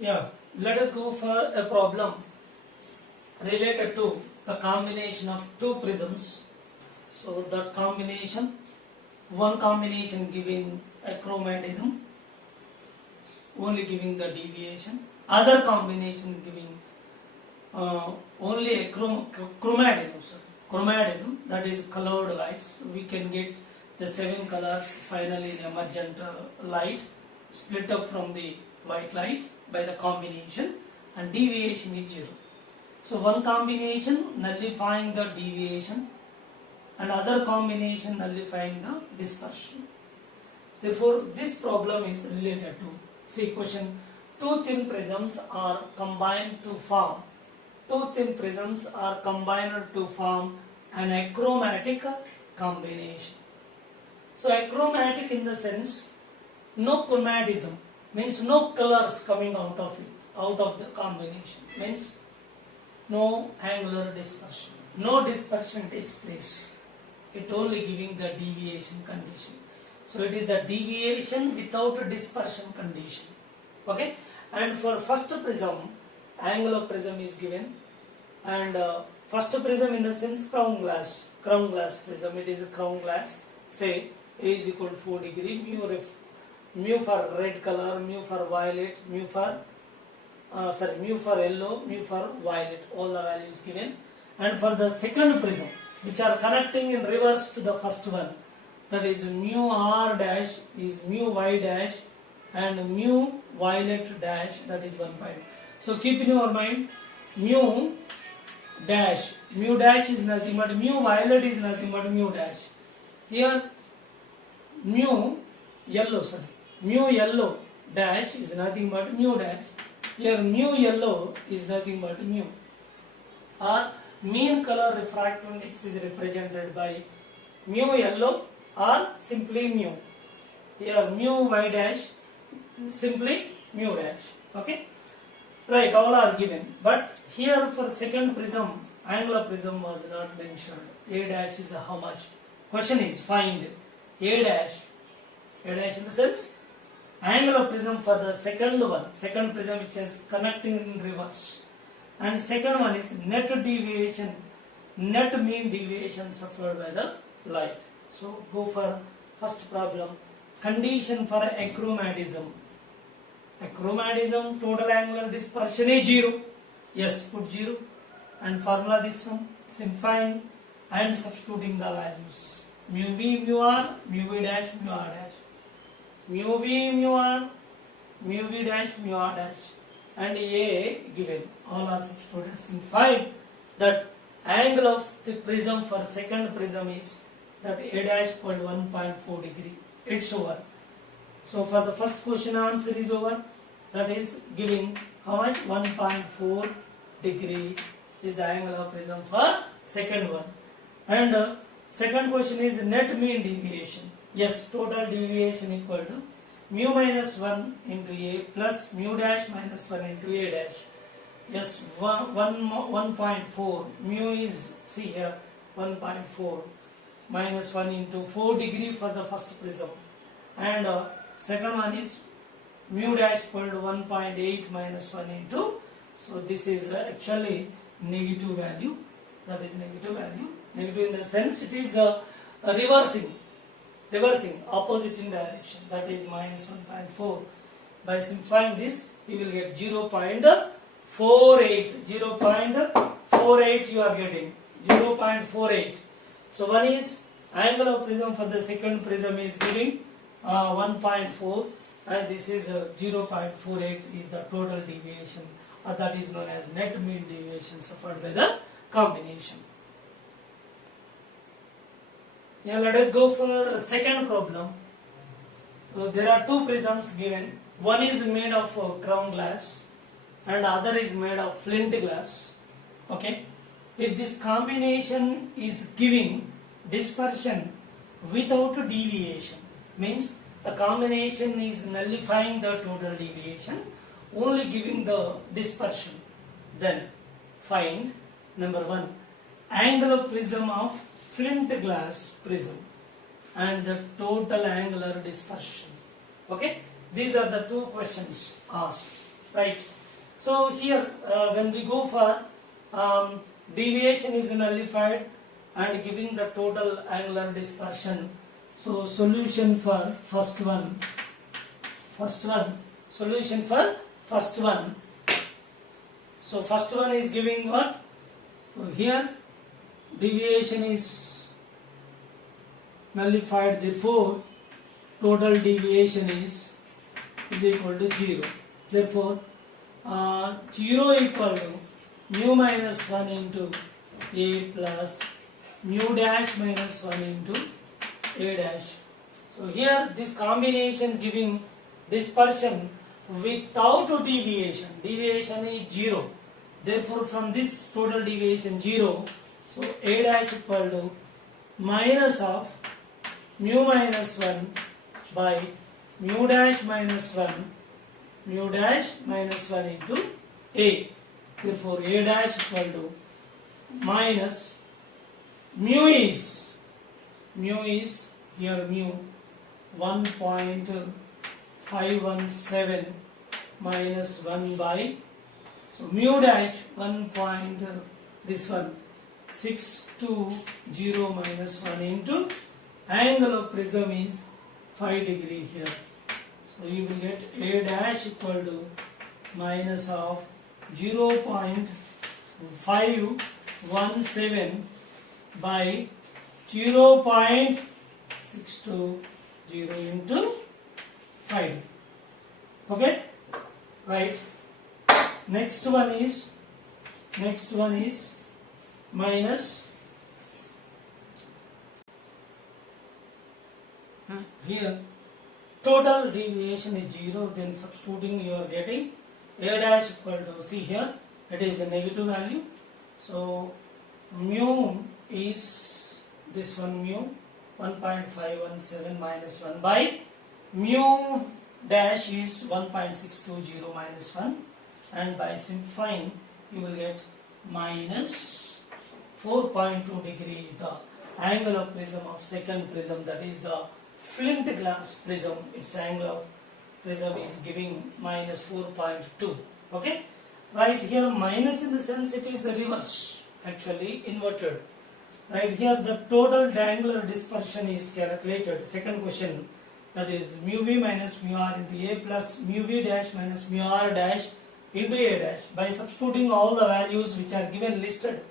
Yeah, let us go for a problem related to the combination of two prisms. So that combination, one combination giving achromatism, only giving the deviation, other combination giving only a chromatism, that is colored lights. We can get the 7 colors finally in emergent light split up from the white light by the combination, and deviation is 0. So one combination nullifying the deviation and other combination nullifying the dispersion. Therefore this problem is related to, see question, two thin prisms are combined to form an achromatic combination. So achromatic in the sense no chromatism, means no colors coming out of it, out of the combination, means no angular dispersion, no dispersion takes place, it only giving the deviation condition. So it is the deviation without a dispersion condition. Okay, and for first prism, angle of prism is given, and first prism in the sense crown glass prism, it is a crown glass, say A is equal to 4 degree, mu for red color, mu for violet, mu for yellow, mu for violet, all the values given. And for the second prism, which are connecting in reverse to the first one, that is mu r dash is mu y dash and mu violet dash, that is 1 point. So keep in your mind, mu dash is nothing but mu violet is nothing but mu dash. Here mu yellow dash is nothing but mu dash. Here mu yellow is nothing but mu. Or mean color refractive index is represented by mu yellow or simply mu. Here mu y dash simply mu dash. Okay, right, all are given, but here for second prism, angular prism was not mentioned. A dash is how much? Question is find A dash in the sense angular prism for the second prism which is connecting in reverse, and second one is net deviation, net mean deviation suffered by the light. So go for first problem, condition for achromatism. Achromatism, total angular dispersion is 0. Yes, put 0, and formula this one, simplifying and substituting the values. Mu v, mu r, mu v dash, mu r dash. Mu v, mu r, mu v dash, mu r dash, and A given. All are substituted. Simplified that angle of the prism for second prism is that A dash equal 1.4 degree. It's over. So for the first question answer is over. That is giving how much? 1.4 degree is the angle of prism for second one. And second question is net mean deviation. Yes, total deviation equal to mu minus 1 into A plus mu dash minus 1 into A dash. Yes, 1.4. Mu is, see here, 1.4 minus 1 into 4 degree for the first prism. And second one is mu dash equal to 1.8 minus 1 into, so this is actually negative value, that is negative value. Negative in the sense it is reversing opposite in direction, that is minus 1.4. By simplifying this you will get 0.48 you are getting 0.48. So one is angle of prism for the second prism is giving 1.4, and this is 0.48 is the total deviation, or that is known as net mean deviation suffered by the combination. Now let us go for the second problem. So there are two prisms given. One is made of crown glass and other is made of flint glass. Okay. If this combination is giving dispersion without deviation, means the combination is nullifying the total deviation, only giving the dispersion, then find number 1 angle of prism of flint glass prism and the total angular dispersion. Okay, these are the two questions asked. right? So here when we go for deviation is nullified and giving the total angular dispersion. So solution for first one, solution for first one. So first one is giving what? So here deviation is nullified, therefore total deviation is equal to 0. Therefore 0 equal to mu minus 1 into a plus mu dash minus 1 into a dash. So here this combination giving dispersion without deviation. Deviation is 0. Therefore from this total deviation 0. So a dash equal to minus of mu minus 1 by mu dash minus 1 into a. Therefore a dash equal to minus mu is here mu 1.517 minus 1 by, so mu dash 620 minus 1 into angle of prism is 5 degree here. So you will get a dash equal to minus of 0.517 by 0.620 into 5. Okay, right? Next one is minus here total deviation is 0, then substituting you are getting a dash equal to, see here it is a negative value, so mu is this one, mu 1.517 minus 1 by mu dash is 1.620 minus 1, and by simplifying you will get minus 4.2 degree is the angle of prism of second prism, that is the flint glass prism. Its angle of prism is giving minus 4.2. Okay, right here minus in the sense it is the reverse, actually inverted. Right here the total angular dispersion is calculated. Second question, that is mu v minus mu r into a plus mu v dash minus mu r dash into a dash. By substituting all the values which are given listed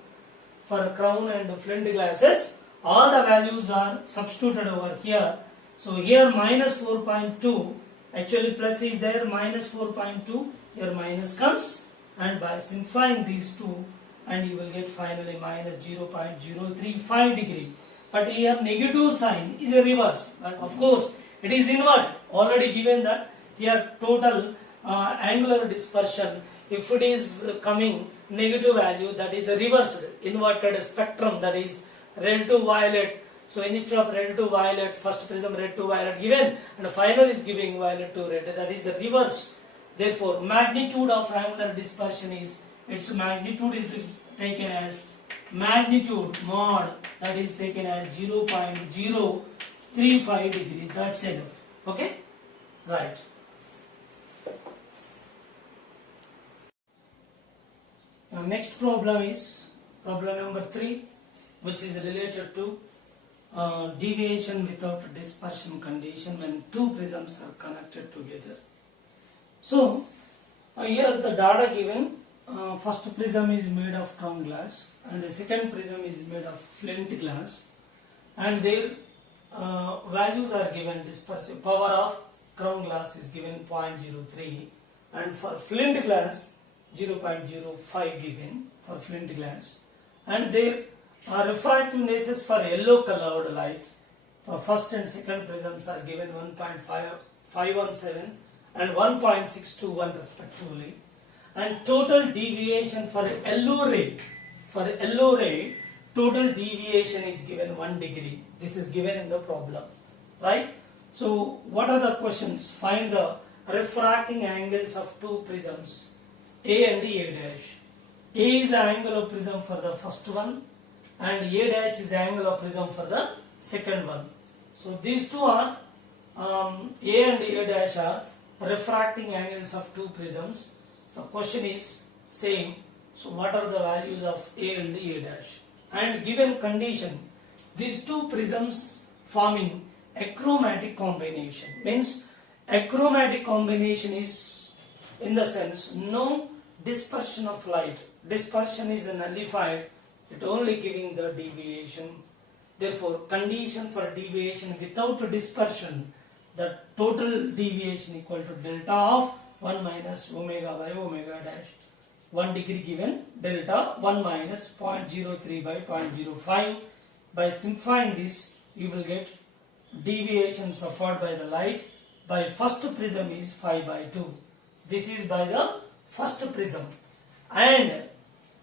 for crown and flint glasses, all the values are substituted over here. So here minus 4.2, actually plus is there, minus 4.2, here minus comes, and by simplifying these two, and you will get finally minus 0.035 degree. But here negative sign is a reverse, but of course it is inverted. Already given that here total angular dispersion, if it is coming negative value, that is a reversed inverted spectrum, that is red to violet. So instead of red to violet, first prism red to violet given, and final is giving violet to red, that is a reverse. Therefore magnitude of angular dispersion is, its magnitude is taken as magnitude mod, that is taken as 0.035 degree. That's enough. Okay, right. Now next problem is problem number 3, which is related to deviation without dispersion condition when two prisms are connected together. So here the data given, first prism is made of crown glass and the second prism is made of flint glass, and their values are given. Dispersive power of crown glass is given 0.03 and for flint glass 0.05 given for flint glass, and their refractivenesses for yellow colored light for first and second prisms are given 1.517 and 1.621 respectively, and total deviation for yellow ray, total deviation is given 1 degree. This is given in the problem, right? So what are the questions? Find the refracting angles of two prisms A and A dash. A is the angle of prism for the first one and A dash is the angle of prism for the second one. So these two are A and A dash are refracting angles of two prisms, The question is saying, so what are the values of A and A dash? And given condition, these two prisms forming achromatic combination. Means achromatic combination is in the sense no dispersion of light. Dispersion is nullified, it only giving the deviation. Therefore, condition for deviation without dispersion, the total deviation equal to delta of 1 minus omega by omega dash. 1 degree given delta 1 minus 0.03 by 0.05. By simplifying this, you will get deviation suffered by the light by first prism is 5 by 2. This is by the first prism. And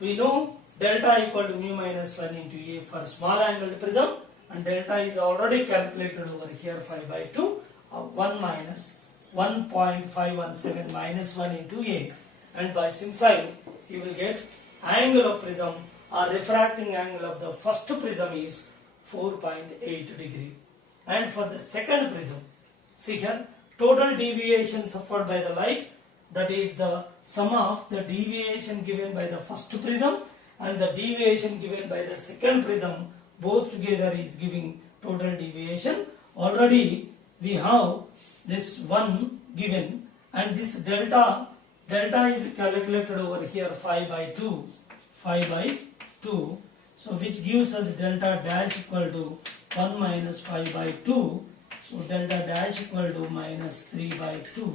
we know delta equal to mu minus 1 into A for small angled prism, and delta is already calculated over here 5 by 2 of 1 minus 1.517 minus 1 into A. And by simplifying, you will get angle of prism or refracting angle of the first prism is 4.8 degree. And for the second prism, see here, total deviation suffered by the light, that is the sum of the deviation given by the first prism and the deviation given by the second prism, both together is giving total deviation. Already we have this one given, and this delta is calculated over here 5 by 2, so which gives us delta dash equal to 1 minus 5 by 2, so delta dash equal to minus 3 by 2.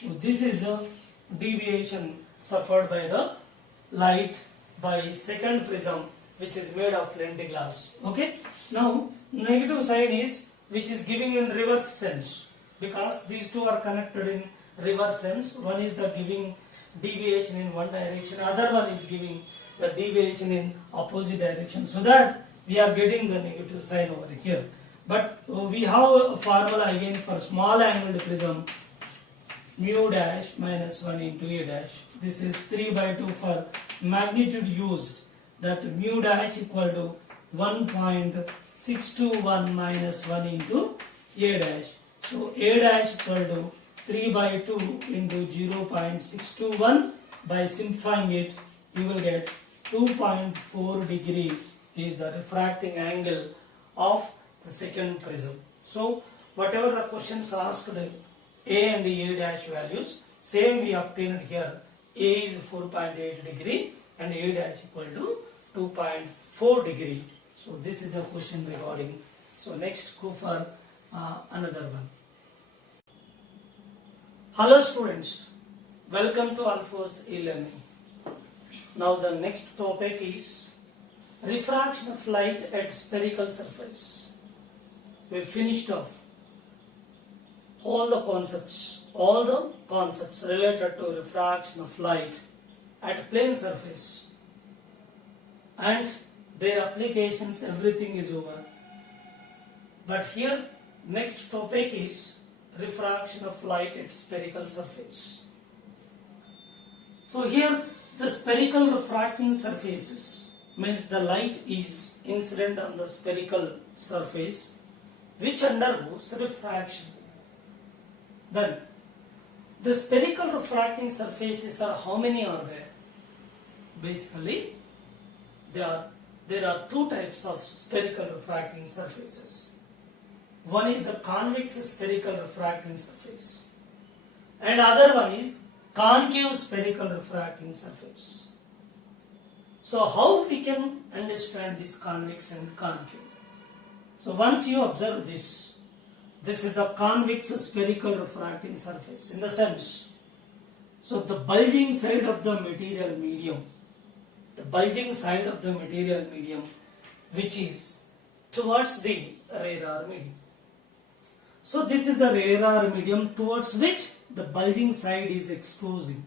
So this is a deviation suffered by the light by second prism, which is made of lenti glass. Okay. Now negative sign is which is giving in reverse sense, because these two are connected in reverse sense. One is the giving deviation in one direction, other one is giving the deviation in opposite direction, so that we are getting the negative sign over here. But we have a formula again for small angled prism, mu dash minus 1 into A dash. This is 3 by 2 for magnitude used, that mu dash equal to 1.621 minus 1 into A dash. So A dash equal to 3 by 2 into 0.621. By simplifying it, you will get 2.4 degree is the refracting angle of the second prism. So whatever the questions asked, A and A dash values, same we obtained here. A is 4.8 degree and A dash equal to 2.4 degree. So this is the question regarding. So next go for another one. Hello students, welcome to Alphor's e-learning. Now the next topic is refraction of light at spherical surface. We finished off all the concepts related to refraction of light at plane surface, and their applications, everything is over. But here next topic is refraction of light at spherical surface. So here the spherical refracting surfaces means the light is incident on the spherical surface which undergoes refraction. Then the spherical refracting surfaces are, how many are there? Basically there are two types of spherical refracting surfaces. One is the convex spherical refracting surface and other one is concave spherical refracting surface. So how we can understand this convex and concave? So once you observe this is the convex spherical refracting surface in the sense, so the bulging side of the material medium, which is towards the radar medium. So this is the radar medium towards which the bulging side is exposing.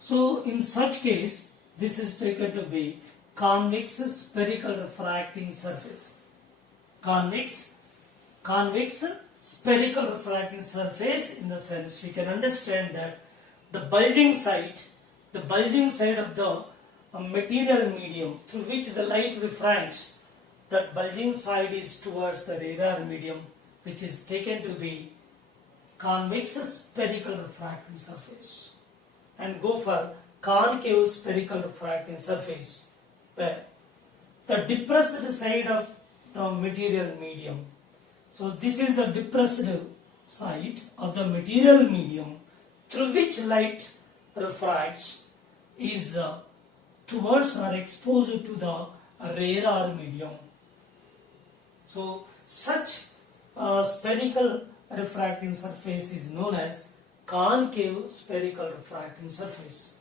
So in such case, this is taken to be convex spherical refracting surface. Convex spherical refracting surface, in the sense we can understand that the bulging side of the material medium through which the light refracts, that bulging side is towards the radar medium, which is taken to be convex spherical refracting surface. and go for concave spherical refracting surface, where the depressed side of the material medium. So this is the depressed side of the material medium through which light refracts is towards or exposed to the rarer medium. So such spherical refracting surface is known as concave spherical refracting surface.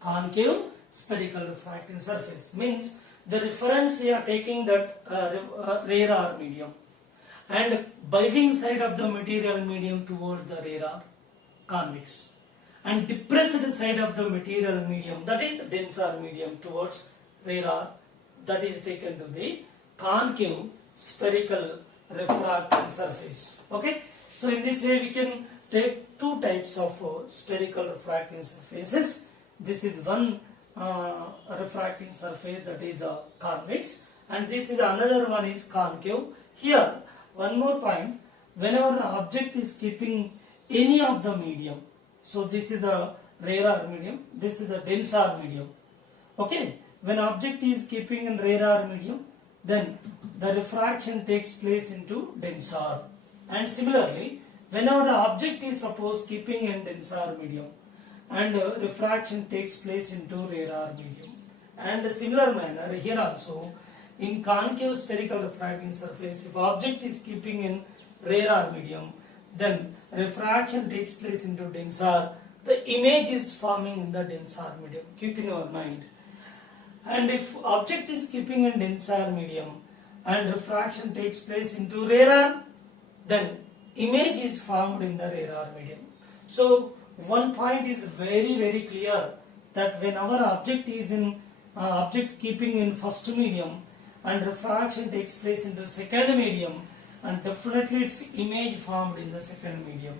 Concave spherical refracting surface means the reference we are taking that rarer medium and bulging side of the material medium towards the rarer, convex, and depressed side of the material medium, that is denser medium, towards rarer, that is taken to be concave spherical refracting surface. Okay, so in this way we can take two types of spherical refracting surfaces. This is one refracting surface, that is convex, and this is another one is concave. Here one more point, whenever the object is keeping any of the medium, so this is the rarer medium, this is the denser medium. Okay, when object is keeping in rarer medium, then the refraction takes place into denser. And similarly, whenever the object is suppose keeping in denser medium, and refraction takes place into rarer medium. And a similar manner here also, in concave spherical refracting surface, if object is keeping in rarer medium, then refraction takes place into denser. The image is forming in the denser medium. Keep in your mind. And if object is keeping in denser medium and refraction takes place into rarer, then image is formed in the rarer medium. So one point is very clear, that when our object is in object keeping in first medium and refraction takes place into second medium, and definitely its image formed in the second medium.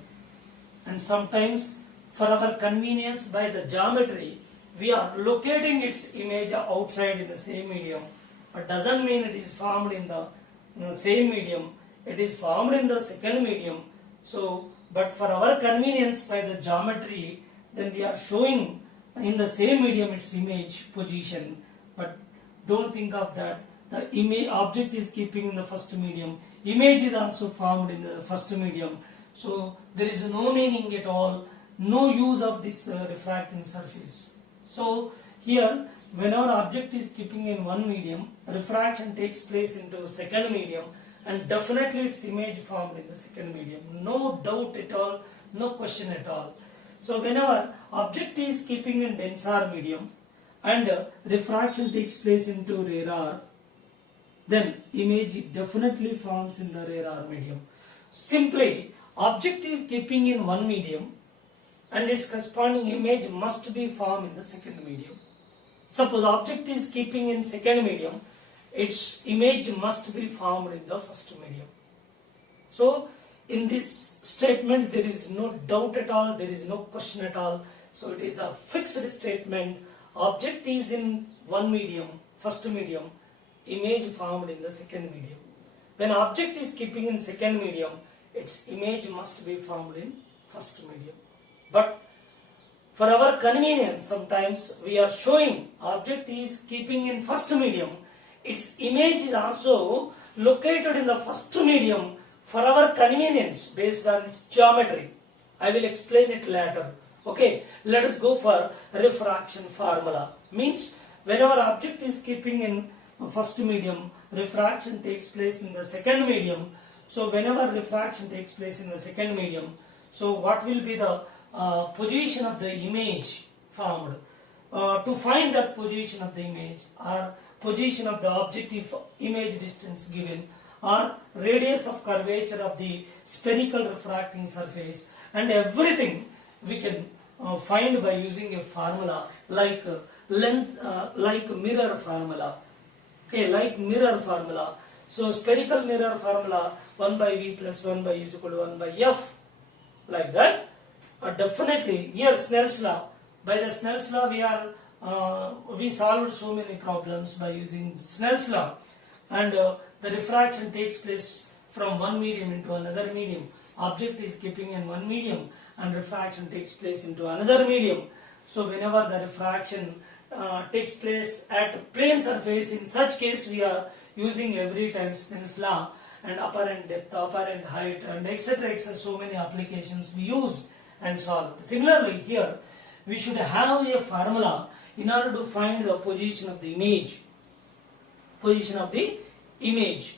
And sometimes for our convenience by the geometry, we are locating its image outside in the same medium, but doesn't mean it is formed in the same medium. It is formed in the second medium. So, but for our convenience by the geometry, then we are showing in the same medium its image position. But don't think of that. The image object is keeping in the first medium. Image is also formed in the first medium. So there is no meaning at all, no use of this refracting surface. So here, when our object is keeping in one medium, refraction takes place into second medium, and definitely its image formed in the second medium. No doubt at all, no question at all. So whenever object is keeping in denser medium and refraction takes place into rarer, then image definitely forms in the rarer medium. Simply, object is keeping in one medium and its corresponding image must be formed in the second medium. Suppose object is keeping in second medium, its image must be formed in the first medium. So in this statement there is no doubt at all, there is no question at all. So it is a fixed statement. Object is in one medium, first medium, image formed in the second medium. When object is keeping in second medium, its image must be formed in first medium. But for our convenience, sometimes we are showing object is keeping in first medium, its image is also located in the first medium for our convenience based on its geometry. I will explain it later. Okay, let us go for refraction formula. Means whenever object is keeping in first medium, refraction takes place in the second medium. So whenever refraction takes place in the second medium, so what will be the position of the image formed? To find that position of the image or position of the objective image distance given or radius of curvature of the spherical refracting surface, and everything we can find by using a formula like length, like mirror formula. Okay, like mirror formula. So spherical mirror formula 1 by v plus 1 by u is equal to 1 by f, like that. Definitely here Snell's law. By the Snell's law we solved so many problems by using Snell's law, and the refraction takes place from one medium into another medium. Object is keeping in one medium and refraction takes place into another medium. So whenever the refraction takes place at plane surface, in such case we are using every time Snell's law and apparent depth, apparent height, and etc. etc. So many applications we use and solve. Similarly here we should have a formula in order to find the position of the image,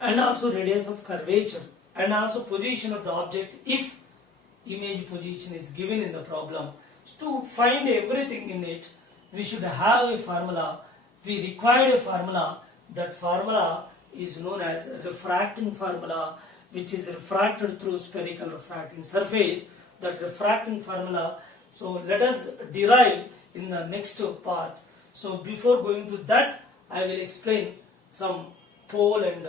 and also radius of curvature, and also position of the object if image position is given in the problem. To find everything in it, we should have a formula. We require a formula. That formula is known as refracting formula, which is refracted through spherical refracting surface. That refracting formula, so let us derive in the next part. So before going to that, I will explain some pole and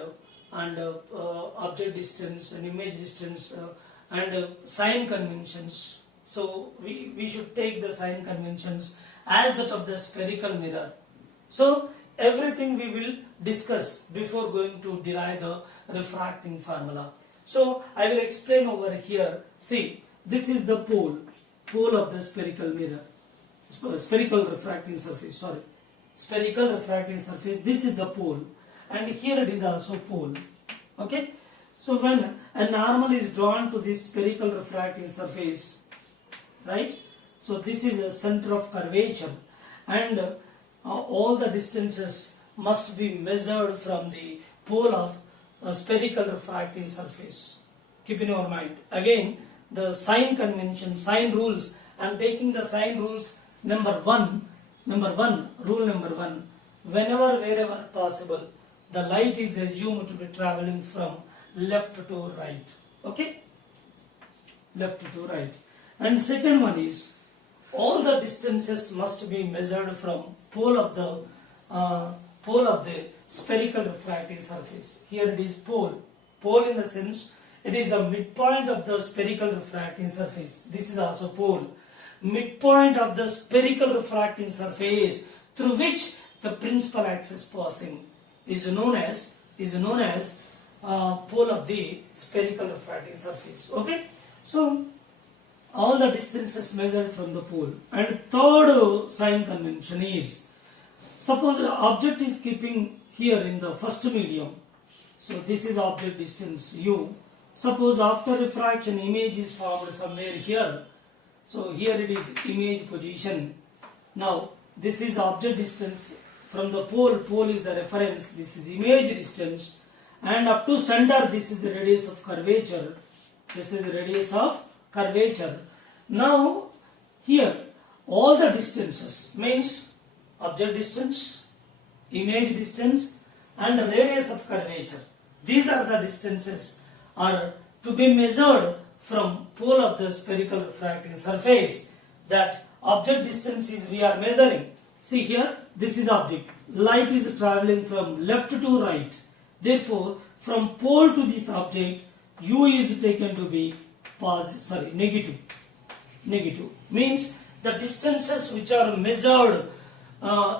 object distance and image distance and sign conventions. So we should take the sign conventions as that of the spherical mirror. So everything we will discuss before going to derive the refracting formula. So I will explain over here. See, this is the pole of the spherical mirror, spherical refracting surface, spherical refracting surface. This is the pole, and here it is also pole. Okay, so when a normal is drawn to this spherical refracting surface, right, so this is a center of curvature, and all the distances must be measured from the pole of a spherical refracting surface. Keep in your mind again the sign convention, sign rules. I am taking the sign rules. Rule number one, whenever, wherever possible, the light is assumed to be traveling from left to right. Okay, left to right. And second one is, all the distances must be measured from pole of the spherical refracting surface. Here it is pole in the sense it is the midpoint of the spherical refracting surface. This is also pole, midpoint of the spherical refracting surface through which the principal axis passing is known as pole of the spherical refracting surface. Okay, so all the distances measured from the pole. And third sign convention is, suppose the object is keeping here in the first medium. So this is object distance u. Suppose after refraction image is formed somewhere here. So here it is image position. Now this is object distance from the pole is the reference, this is image distance, and up to center this is the radius of curvature. Now here all the distances means object distance, image distance, and radius of curvature. These are the distances are to be measured from pole of the spherical refracting surface. That object distance is we are measuring. See here, this is object. Light is traveling from left to right. Therefore, from pole to this object, u is taken to be negative. Negative means the distances which are measured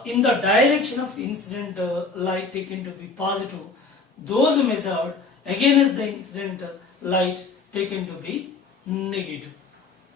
in the direction of incident light taken to be positive. Those measured against the incident light taken to be negative.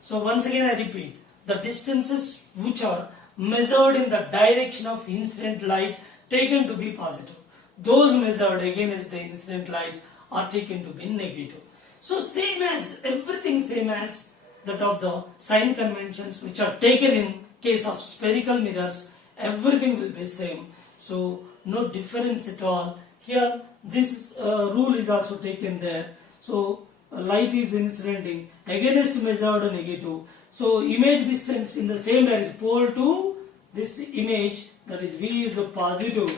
So once again I repeat, the distances which are measured in the direction of incident light taken to be positive. Those measured against the incident light are taken to be negative. So same as everything same as that of the sign conventions which are taken in case of spherical mirrors, everything will be same. So no difference at all. Here this rule is also taken there. So light is incidenting against measured negative. So image distance in the same direction, pole to this image, that is V is positive,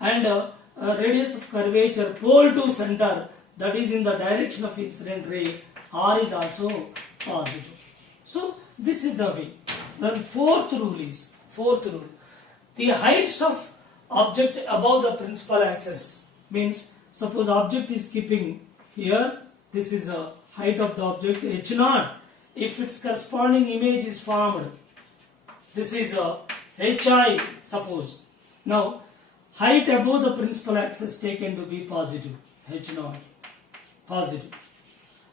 and radius of curvature pole to center, that is in the direction of incident ray, R is also positive. So this is the way. Then fourth rule, the heights of object above the principal axis means, suppose object is keeping here, this is the height of the object h0. If its corresponding image is formed, this is a hi, suppose. Now height above the principal axis taken to be positive, h0, positive,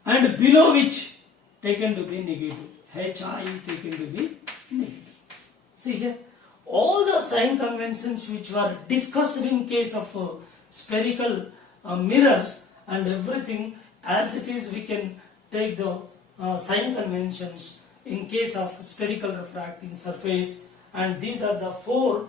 and below which taken to be negative, Hi is taken to be negative. See here, all the sign conventions which were discussed in case of spherical mirrors and everything as it is, we can take the sign conventions in case of spherical refracting surface, and these are the four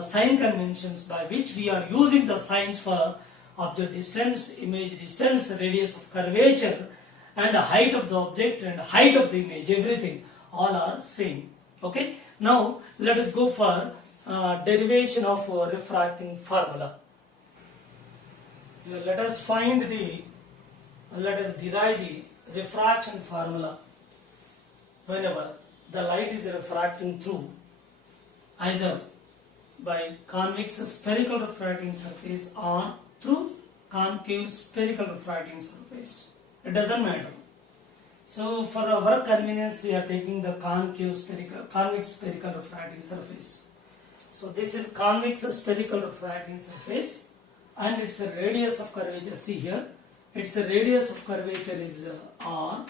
sign conventions by which we are using the signs for object distance, image distance, radius of curvature, and height of the object and height of the image. Everything all are same. Okay. Now let us go for derivation of refracting formula. Let us derive the refraction formula whenever the light is refracting through either by convex spherical refracting surface or through concave spherical refracting surface. It doesn't matter. So for our convenience, we are taking the convex spherical refracting surface. So this is convex spherical refracting surface, and its radius of curvature. See here, its radius of curvature is R.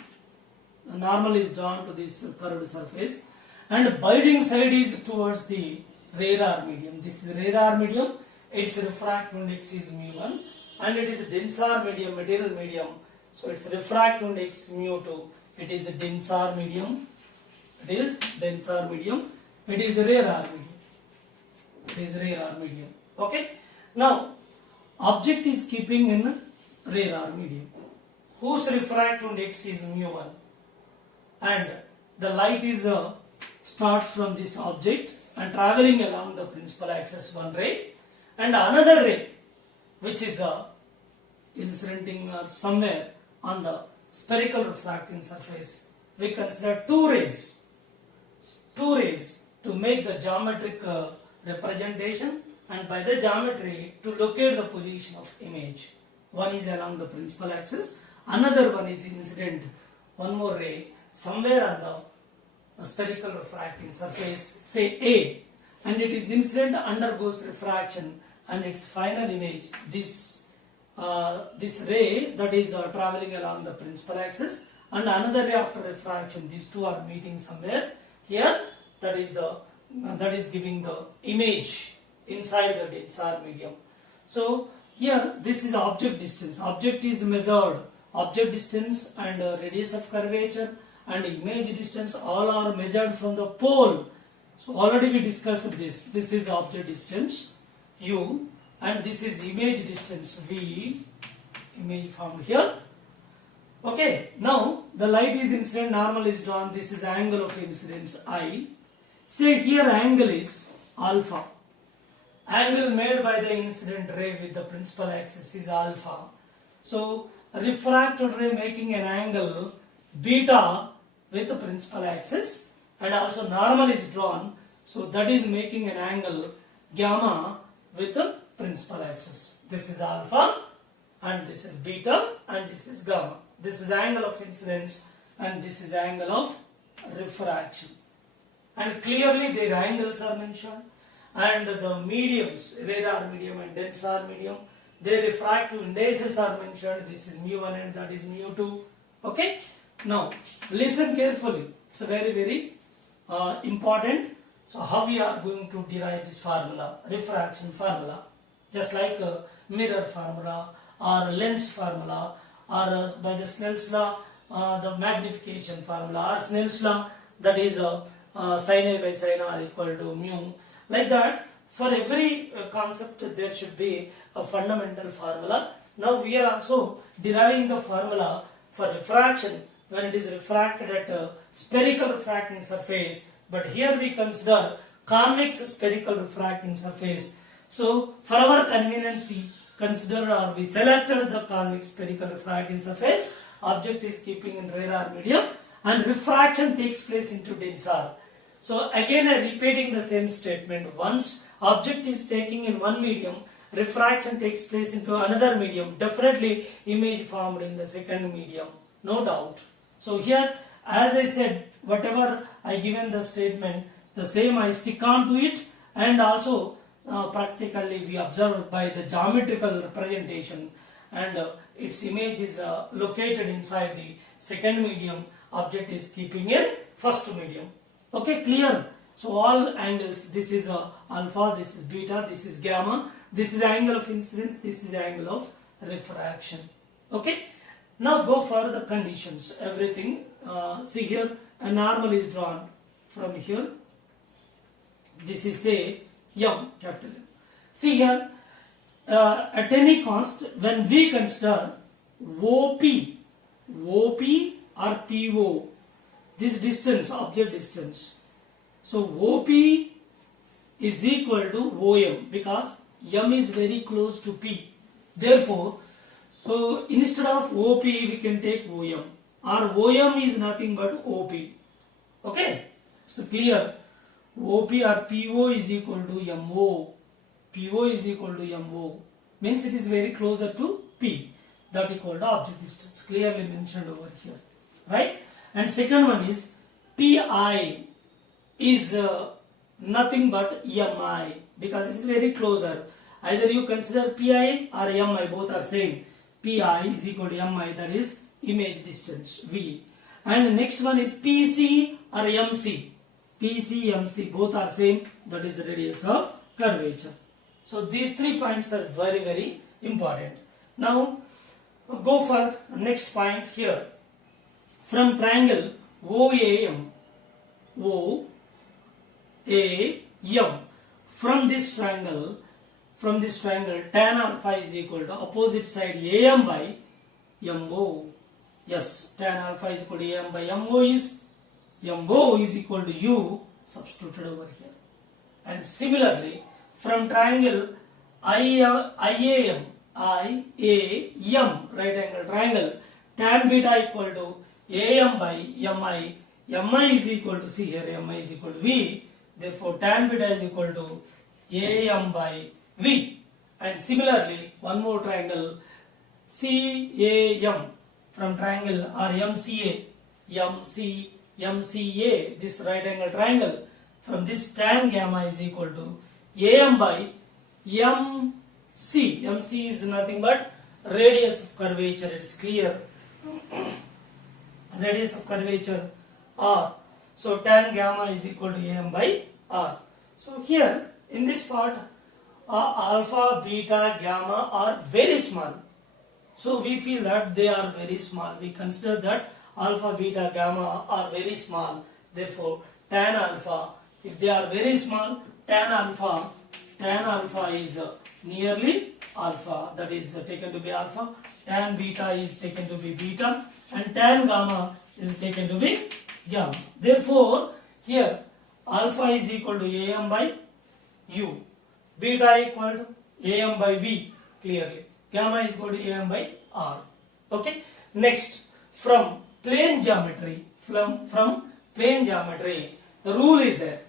The normal is drawn to this curved surface, and bulging side is towards the radar medium. This is radar medium. Its refractive index is mu1, and it is denser medium, material medium. So its refractive index mu2. It is a denser medium. It is denser medium. It is a radar medium. It is radar medium. Okay. Now, object is keeping in radar medium, whose refractive index is mu1, and the light is starts from this object and traveling along the principal axis, one ray, and another ray which is incidenting somewhere on the spherical refracting surface. We consider two rays to make the geometric representation, and by the geometry to locate the position of image. One is along the principal axis, another one is incident, one more ray somewhere on the spherical refracting surface, say A, and it is incident, undergoes refraction, and its final image, this ray that is traveling along the principal axis, and another ray after refraction. These two are meeting somewhere here. That is giving the image inside the denser medium. So here this is object distance. Object is measured. Object distance and radius of curvature and image distance all are measured from the pole. So already we discussed this. This is object distance U, and this is image distance V, image formed here. Okay, now the light is incident, normal is drawn, this is angle of incidence I. Say here angle is alpha. Angle made by the incident ray with the principal axis is alpha. So refracted ray making an angle beta with the principal axis, and also normal is drawn, so that is making an angle gamma with the principal axis. This is alpha, and this is beta, and this is gamma. This is angle of incidence, and this is angle of refraction. And clearly their angles are mentioned, and the mediums, radar medium and denser medium, their refractive indices are mentioned. This is mu1 and that is mu2. Okay. Now listen carefully. It's very important. So how we are going to derive this formula, refraction formula, just like mirror formula or lens formula, or by the Snell's law, the magnification formula, or Snell's law, that is sin A by sin R equal to mu. Like that, for every concept there should be a fundamental formula. Now we are also deriving the formula for refraction when it is refracted at a spherical refracting surface, but here we consider convex spherical refracting surface. So for our convenience we consider, or we selected the convex spherical refracting surface. Object is keeping in radar medium, and refraction takes place into denser. So again I repeating the same statement. Once object is taking in one medium, refraction takes place into another medium. Definitely image formed in the second medium, no doubt. So here, as I said, whatever I given the statement, the same I stick on to it, and also practically we observe by the geometrical representation, and its image is located inside the second medium. Object is keeping in first medium. Okay, clear? So all angles, this is alpha, this is beta, this is gamma, this is angle of incidence, this is angle of refraction. Okay, now go for the conditions, everything. See here, a normal is drawn from here. This is say M, capital M. See here, at any cost, when we consider OP or PO, this distance, object distance. So OP is equal to OM because M is very close to P. Therefore, so instead of OP we can take OM, or OM is nothing but OP. Okay, so clear. OP or PO is equal to MO. PO is equal to MO. Means it is very closer to P. That equal to object distance. Clearly mentioned over here. Right? And second one is PI is nothing but MI because it is very closer. Either you consider PI or MI, both are same. PI is equal to MI, that is image distance V. And the next one is PC or MC. PC, MC, both are same, that is the radius of curvature. So these 3 points are very, very important. Now go for next point here. From triangle OAM, from this triangle, tan alpha is equal to opposite side AM by MO. Yes, tan alpha is equal to AM by MO is equal to U, substituted over here. And similarly, from triangle IAM, right angle triangle, tan beta equal to AM by MI. MI is equal to, see here, MI is equal to V. Therefore, tan beta is equal to AM by V. And similarly, one more triangle, CAM, from triangle or MCA, this right angle triangle, from this tan gamma is equal to AM by MC. MC is nothing but radius of curvature, it's clear. Radius of curvature R. So tan gamma is equal to AM by R. So here in this part, alpha, beta, gamma are very small. So we feel that they are very small. We consider that alpha, beta, gamma are very small. Therefore, tan alpha, if they are very small, tan alpha is nearly alpha, that is taken to be alpha. Tan beta is taken to be beta, and tan gamma is taken to be gamma. Therefore, here alpha is equal to AM by U, beta equal to AM by V, clearly. Gamma is equal to AM by R. Okay. Next, from plane geometry, the rule is there.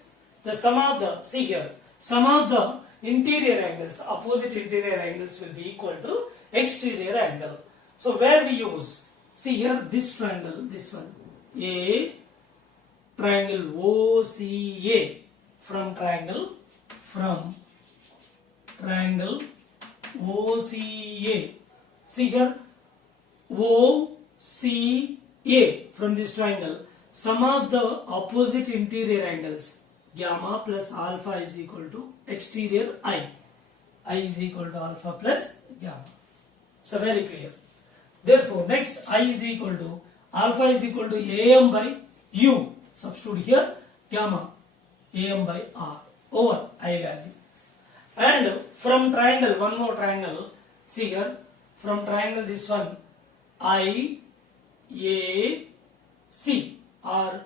The sum of the, see here, sum of the interior angles, opposite interior angles will be equal to exterior angle. So where we use, see here, this triangle, this one, triangle OCA, from triangle OCA. See here, OCA, from this triangle, sum of the opposite interior angles, gamma plus alpha is equal to exterior I is equal to alpha plus gamma. So very clear. Therefore, next I is equal to, alpha is equal to AM by U, substitute here, gamma, AM by R over I value. And from triangle, one more triangle, see here, from triangle this one, IAC or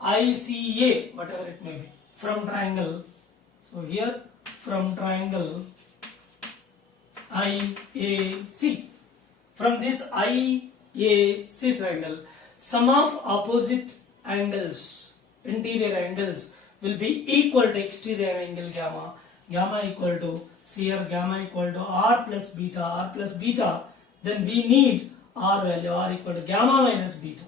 ICA, whatever it may be, from triangle, so here, from triangle IAC, from this IAC triangle, sum of opposite angles, interior angles, will be equal to exterior angle gamma. Gamma equal to, see here, gamma equal to R plus beta, then we need R value, R equal to gamma minus beta.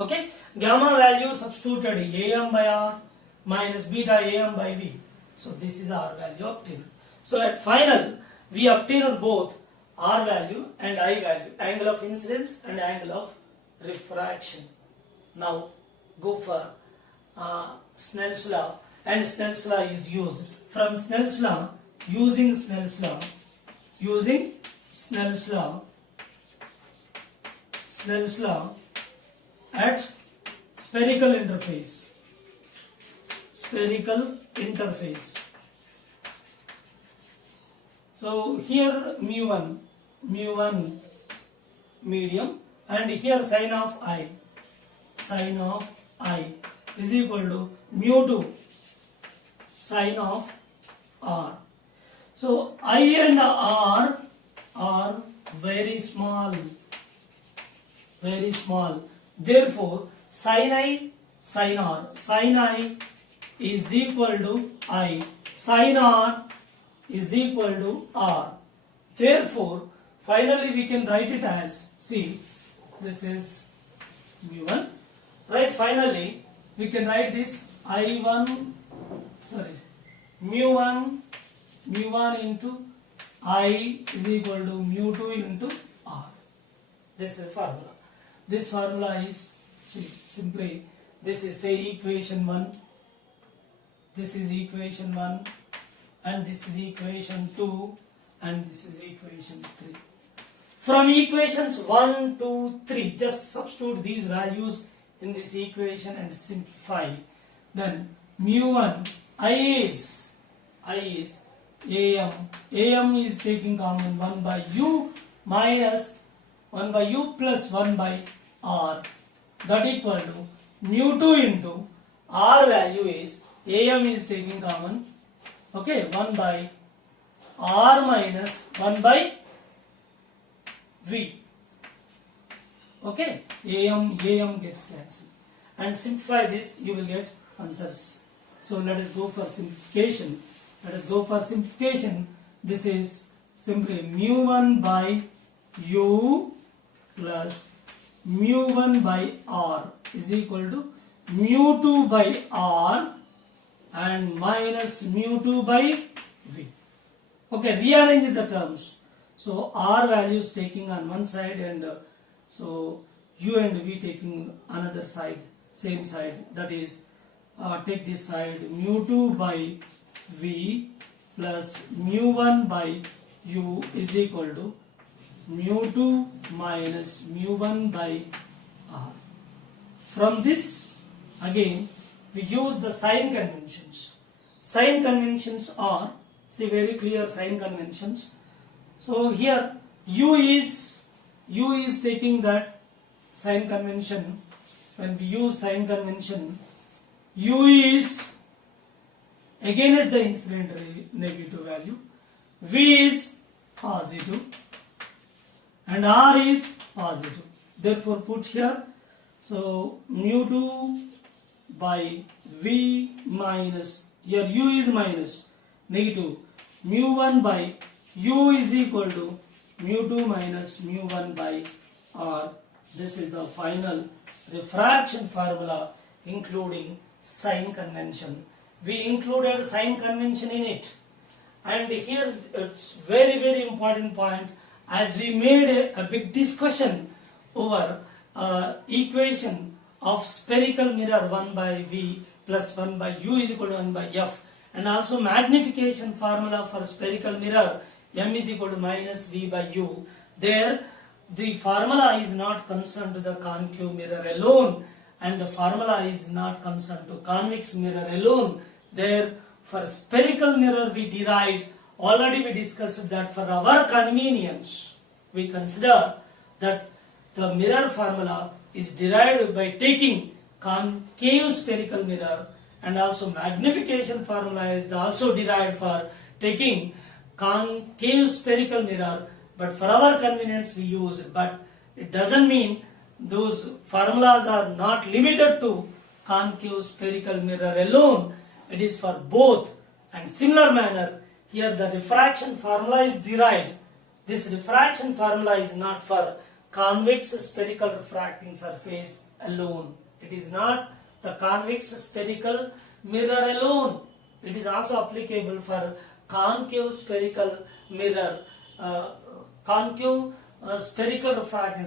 Okay, gamma value substituted AM by R minus beta AM by V. So this is R value obtained. So at final, we obtained both R value and I value, angle of incidence and angle of refraction. Now go for Snell's law, and Snell's law is used. From Snell's law, using Snell's law at spherical interface. So here mu1 medium, and here sine of I is equal to mu2 sine of R. So I and R are very small. Therefore, sin I, sin R, sin I is equal to I, sin R is equal to R. Therefore, finally we can write it as, see, this is mu1. Right, finally we can write this mu1 into I is equal to mu2 into R. This is the formula. This formula is, see, simply this is, say, equation 1. This is equation 1, and this is equation 2, and this is equation 3. From equations 1, 2, 3, just substitute these values in this equation and simplify. Then mu1 I is am is taking common 1 by u minus 1 by u plus 1 by r, that equal to mu2 into r value is am is taking common, okay, 1 by r minus 1 by v. Okay, am gets cancelled, and simplify this, you will get answers. So let us go for simplification. This is simply mu1 by u plus mu1 by r is equal to mu2 by r and minus mu2 by v. Okay, rearrange the terms. So r values taking on one side, and so u and v taking another side, same side, that is take this side, mu2 by v plus mu1 by u is equal to mu2 minus mu1 by r. From this, again, we use the sign conventions. Sign conventions are, see, very clear sign conventions. So here u is taking that sign convention. When we use sign convention, u is against the incident negative value, v is positive, and r is positive. Therefore put here, so mu2 by v minus, here u is minus negative, mu1 by u is equal to mu2 minus mu1 by r. This is the final refraction formula including sign convention. We included sign convention in it, and here it's very important point, as we made a big discussion over equation of spherical mirror 1 by v plus 1 by u is equal to 1 by f, and also magnification formula for spherical mirror m is equal to minus v by u. There the formula is not concerned to the concave mirror alone, and the formula is not concerned to convex mirror alone. There, for spherical mirror we derived, already we discussed that for our convenience, we consider that the mirror formula is derived by taking concave spherical mirror, and also magnification formula is also derived for taking concave spherical mirror, but for our convenience we use it. But it doesn't mean those formulas are not limited to concave spherical mirror alone. It is for both, and similar manner here the refraction formula is derived. This refraction formula is not for convex spherical refracting surface alone. It is not the convex spherical mirror alone. It is also applicable for concave spherical mirror, concave spherical refracting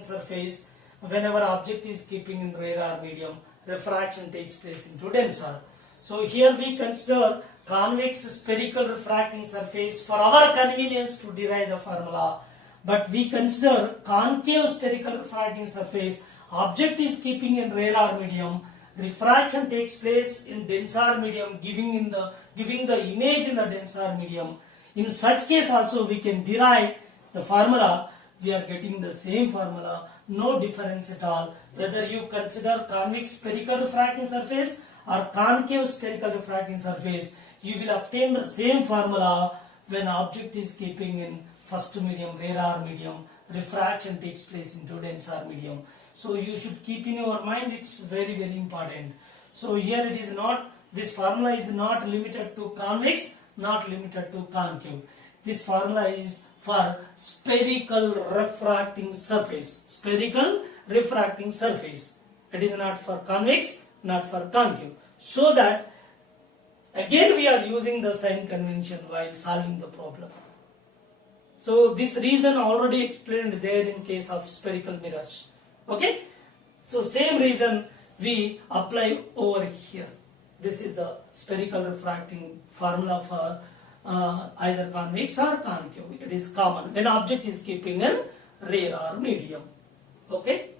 surface whenever object is keeping in rare or medium, refraction takes place into denser. So here we consider convex spherical refracting surface for our convenience to derive the formula. But we consider concave spherical refracting surface, object is keeping in rare or medium, refraction takes place in denser medium, giving the image in the denser medium. In such case also we can derive the formula. We are getting the same formula, no difference at all. Whether you consider convex spherical refracting surface or concave spherical refracting surface, you will obtain the same formula when object is keeping in first medium, rare or medium, refraction takes place into denser medium. So you should keep in your mind, it's very important. So here it is not, this formula is not limited to convex, not limited to concave. This formula is for spherical refracting surface. Spherical refracting surface. It is not for convex, not for concave. So that again we are using the sign convention while solving the problem. So this reason already explained there in case of spherical mirrors. Okay? So same reason we apply over here. This is the spherical refracting formula for either convex or concave. It is common when object is keeping in rare or medium. Okay?